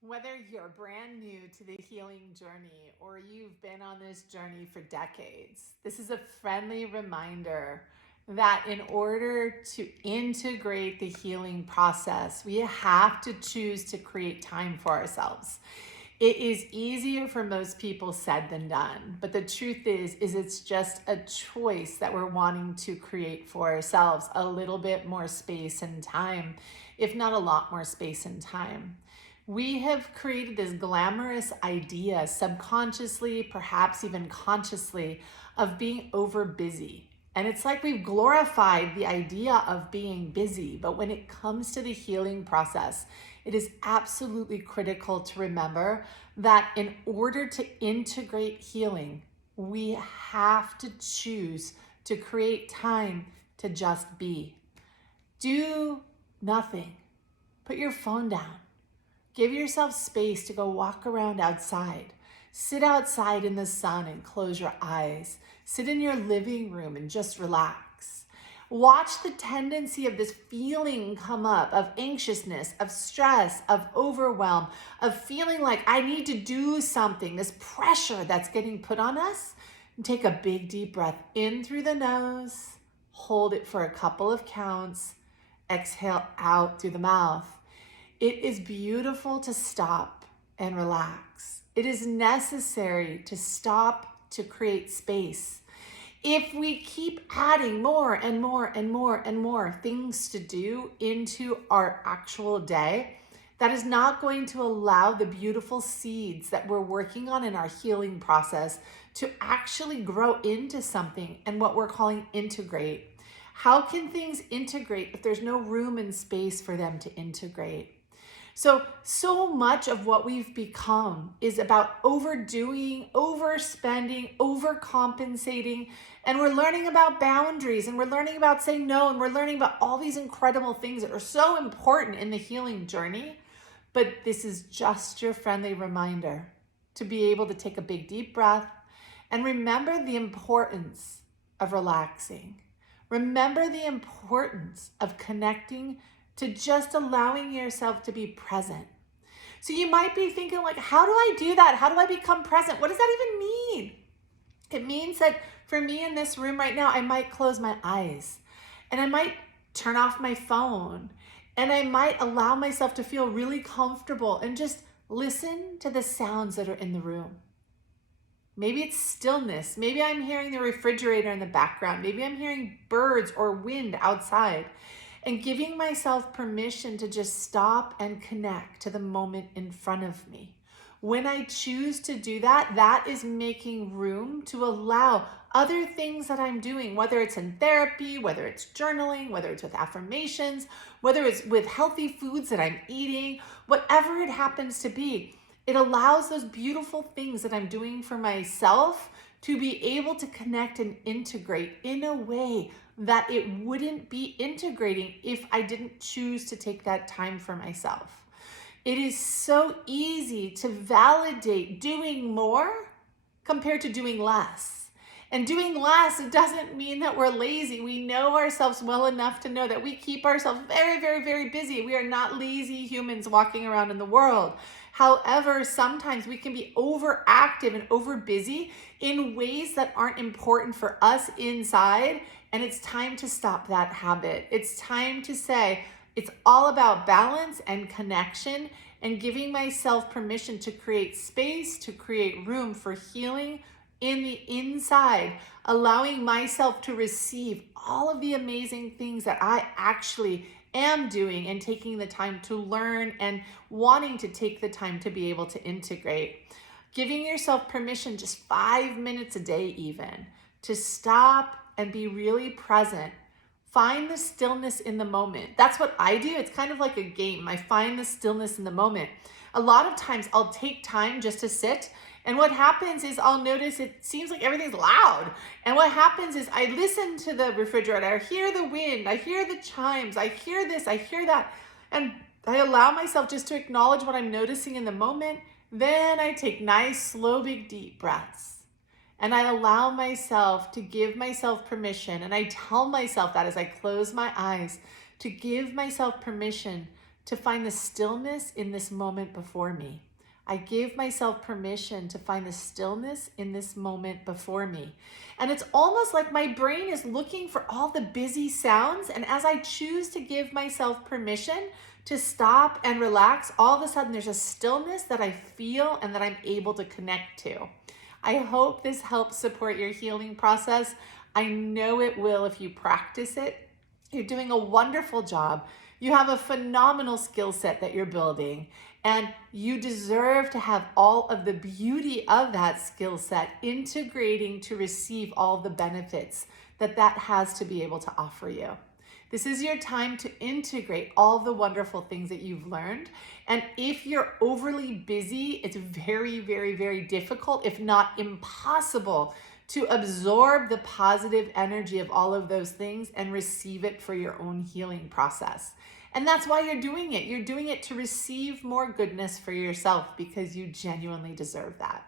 Whether you're brand new to the healing journey or you've been on this journey for decades, this is a friendly reminder that in order to integrate the healing process, we have to choose to create time for ourselves. It is easier for most people said than done, but the truth is it's just a choice that we're wanting to create for ourselves, a little bit more space and time, if not a lot more space and time. We have created this glamorous idea, subconsciously, perhaps even consciously, of being over busy. And it's like we've glorified the idea of being busy. But when it comes to the healing process, it is absolutely critical to remember that in order to integrate healing, we have to choose to create time to just be. Do nothing. Put your phone down. Give yourself space to go walk around outside. Sit outside in the sun and close your eyes. Sit in your living room and just relax. Watch the tendency of this feeling come up of anxiousness, of stress, of overwhelm, of feeling like I need to do something, this pressure that's getting put on us. And take a big deep breath in through the nose. Hold it for a couple of counts. Exhale out through the mouth. It is beautiful to stop and relax. It is necessary to stop to create space. If we keep adding more and more and more and more things to do into our actual day, that is not going to allow the beautiful seeds that we're working on in our healing process to actually grow into something and what we're calling integrate. How can things integrate if there's no room and space for them to integrate? So much of what we've become is about overdoing, overspending, overcompensating, and we're learning about boundaries, and we're learning about saying no, and we're learning about all these incredible things that are so important in the healing journey. But this is just your friendly reminder to be able to take a big deep breath and remember the importance of relaxing. Remember the importance of connecting to just allowing yourself to be present. So you might be thinking like, how do I do that? How do I become present? What does that even mean? It means that for me in this room right now, I might close my eyes and I might turn off my phone and I might allow myself to feel really comfortable and just listen to the sounds that are in the room. Maybe it's stillness. Maybe I'm hearing the refrigerator in the background. Maybe I'm hearing birds or wind outside. And giving myself permission to just stop and connect to the moment in front of me. When I choose to do that, that is making room to allow other things that I'm doing, whether it's in therapy, whether it's journaling, whether it's with affirmations, whether it's with healthy foods that I'm eating, whatever it happens to be. It allows those beautiful things that I'm doing for myself to be able to connect and integrate in a way that it wouldn't be integrating if I didn't choose to take that time for myself. It is so easy to validate doing more compared to doing less. And doing less, it doesn't mean that we're lazy. We know ourselves well enough to know that we keep ourselves very, very, very busy. We are not lazy humans walking around in the world. However, sometimes we can be overactive and over busy in ways that aren't important for us inside. And it's time to stop that habit. It's time to say, it's all about balance and connection and giving myself permission to create space, to create room for healing in the inside, allowing myself to receive all of the amazing things that I actually am doing and taking the time to learn and wanting to take the time to be able to integrate. Giving yourself permission just 5 minutes a day even to stop and be really present. Find the stillness in the moment. That's what I do. It's kind of like a game. I find the stillness in the moment. A lot of times I'll take time just to sit. And what happens is I'll notice it seems like everything's loud. And what happens is I listen to the refrigerator. I hear the wind. I hear the chimes. I hear this. I hear that. And I allow myself just to acknowledge what I'm noticing in the moment. Then I take nice, slow, big, deep breaths. And I allow myself to give myself permission. And I tell myself that as I close my eyes, to give myself permission to find the stillness in this moment before me. I give myself permission to find the stillness in this moment before me. And it's almost like my brain is looking for all the busy sounds. And as I choose to give myself permission to stop and relax, all of a sudden there's a stillness that I feel and that I'm able to connect to. I hope this helps support your healing process. I know it will if you practice it. You're doing a wonderful job. You have a phenomenal skill set that you're building, and you deserve to have all of the beauty of that skill set integrating to receive all of the benefits that has to be able to offer you. This is your time to integrate all the wonderful things that you've learned. And if you're overly busy, it's very, very, very difficult, if not impossible, to absorb the positive energy of all of those things and receive it for your own healing process. And that's why you're doing it. You're doing it to receive more goodness for yourself because you genuinely deserve that.